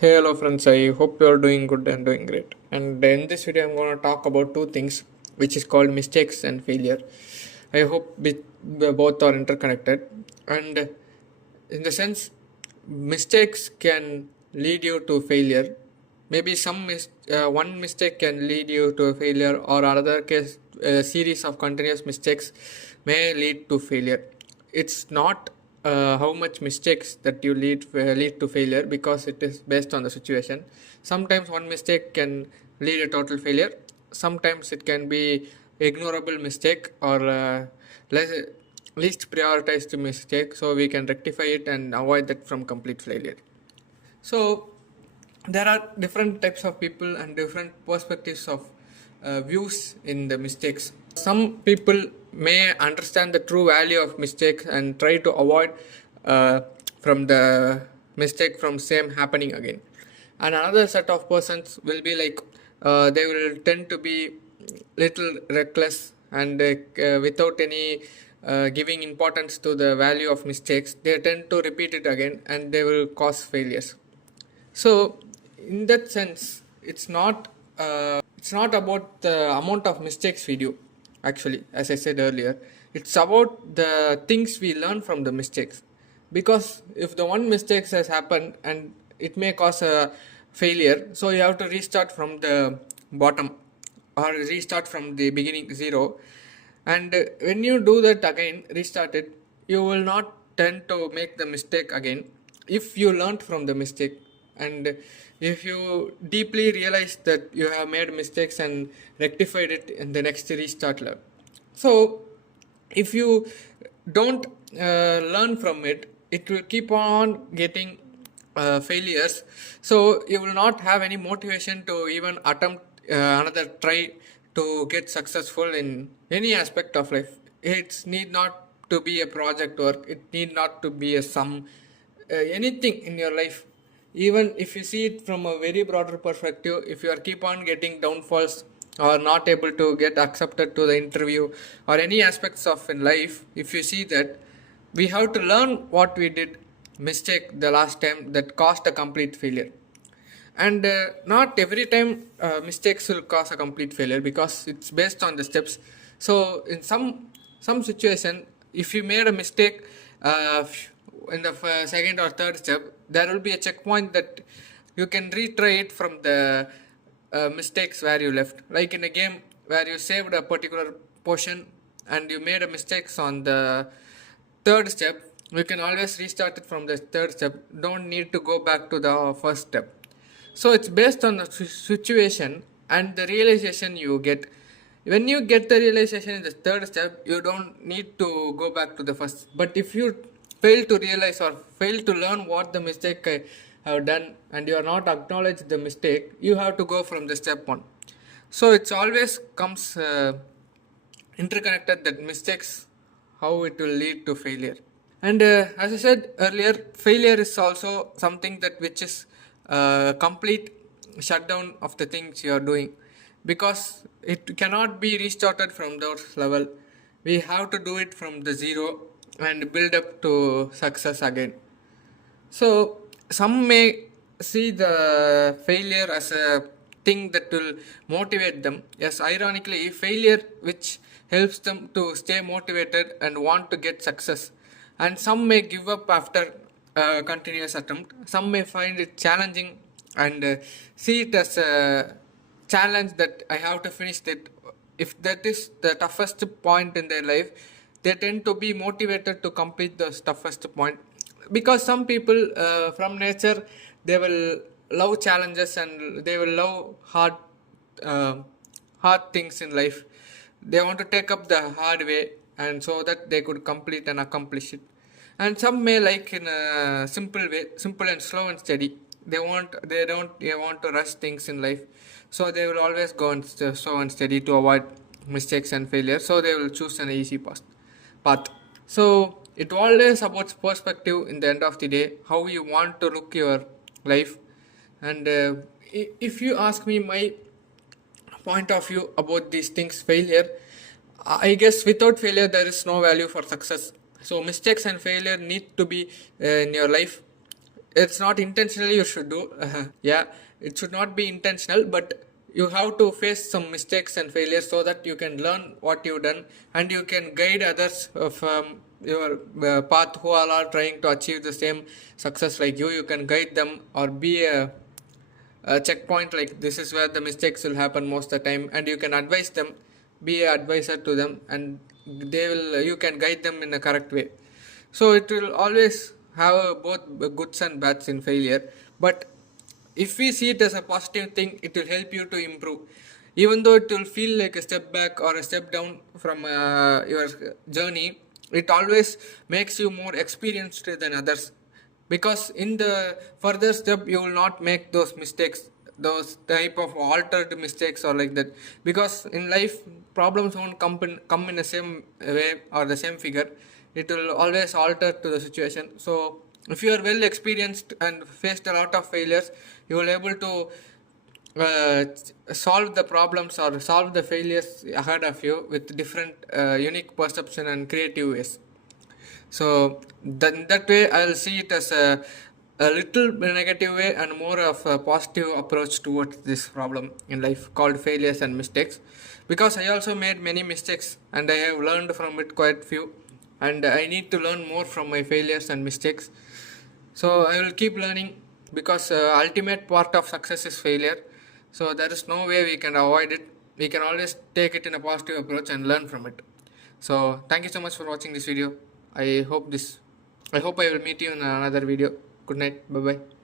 Hey, hello friends. I hope you are doing good and doing great. And in this video, I'm going to talk about two things, which is called mistakes and failure. I hope both are interconnected. And in the sense, mistakes can lead you to failure. Maybe one mistake can lead you to a failure, or another case, a series of continuous mistakes may lead to failure. It's not how much mistakes that you lead to failure, because it is based on the situation. Sometimes one mistake can lead a total failure. Sometimes it can be ignorable mistake, or less, least prioritized mistake, so we can rectify it and avoid that from complete failure. So there are different types of people and different perspectives of views in the mistakes. Some people may understand the true value of mistakes and try to avoid uh, from the mistake from same happening again. And another set of persons will be like they will tend to be little reckless, and without any giving importance to the value of mistakes, they tend to repeat it again and they will cause failures. So, in that sense, it's not about the amount of mistakes we do. Actually, as I said earlier, it's about the things we learn from the mistakes. Because if the one mistake has happened and it may cause a failure, so you have to restart from the bottom, or restart from the beginning zero. And when you do that again, restart it, you will not tend to make the mistake again if you learned from the mistake, and if you deeply realize that you have made mistakes and rectified it in the next restart level. So if you don't learn from it, it will keep on getting failures. So you will not have any motivation to even attempt another try to get successful in any aspect of life. It need not to be a project work, it need not to be a sum, anything in your life. Even if you see it from a very broader perspective, if you are keep on getting downfalls or not able to get accepted to the interview or any aspects of in life, if you see that, we have to learn what we did mistake the last time that caused a complete failure. And not every time mistakes will cause a complete failure, because it's based on the steps. So in some situation, if you made a mistake in the second or third step, there will be a checkpoint that you can retry it from the mistakes where you left. Like in a game where you saved a particular portion and you made a mistakes on the third step, you can always restart it from the third step. Don't need to go back to the first step. So it's based on the situation and the realization you get. When you get the realization in the third step, you don't need to go back to the first. But if you fail to realize or fail to learn what the mistake I have done, and you are not acknowledge the mistake, you have to go from the step one. So it's always comes interconnected, that mistakes, how it will lead to failure. And as I said earlier, failure is also something that which is complete shutdown of the things you are doing, because it cannot be restarted from those level. We have to do it from the zero and build up to success again. So some may see the failure as a thing that will motivate them. Yes, ironically, failure which helps them to stay motivated and want to get success. And some may give up after a continuous attempt. Some may find it challenging and see it as a challenge that I have to finish that. If that is the toughest point in their life, they tend to be motivated to complete the toughest point, because some people from nature, they will love challenges and they will love uh, hard things in life. They want to take up the hard way, and so that they could complete and accomplish it. And some may like in a simple way, simple and slow and steady. They want to rush things in life, so they will always go and slow and steady to avoid mistakes and failure. So they will choose an easy path. So it always about perspective in the end of the day, how you want to look your life. And if you ask me my point of view about these things, failure, I guess without failure there is no value for success. So mistakes and failure need to be in your life. it's not intentionally you should do. Yeah, it should not be intentional, but you have to face some mistakes and failures so that you can learn what you've done, and you can guide others from your path who all are trying to achieve the same success like you can guide them or be a checkpoint, like this is where the mistakes will happen most of the time, and you can advise them, be an advisor to them, and they will, you can guide them in a correct way. So it will always have both goods and bads in failure, but if we see it as a positive thing, it will help you to improve, even though it will feel like a step back or a step down from your journey. It always makes you more experienced than others, because in the further step you will not make those mistakes, those type of altered mistakes or like that, because in life problems won't come in the same way or the same figure. It will always alter to the situation. So if you are well experienced and faced a lot of failures, you will able to solve the problems or solve the failures ahead of you with different unique perception and creative ways. So that way I'll see it as a little negative way and more of a positive approach towards this problem in life called failures and mistakes, because I also made many mistakes and I have learned from it quite few, and I need to learn more from my failures and mistakes. So I will keep learning, because ultimate part of success is failure. So there is no way we can avoid it. We can always take it in a positive approach and learn from it. So thank you so much for watching this video. I hope I will meet you in another video. Good night. Bye bye.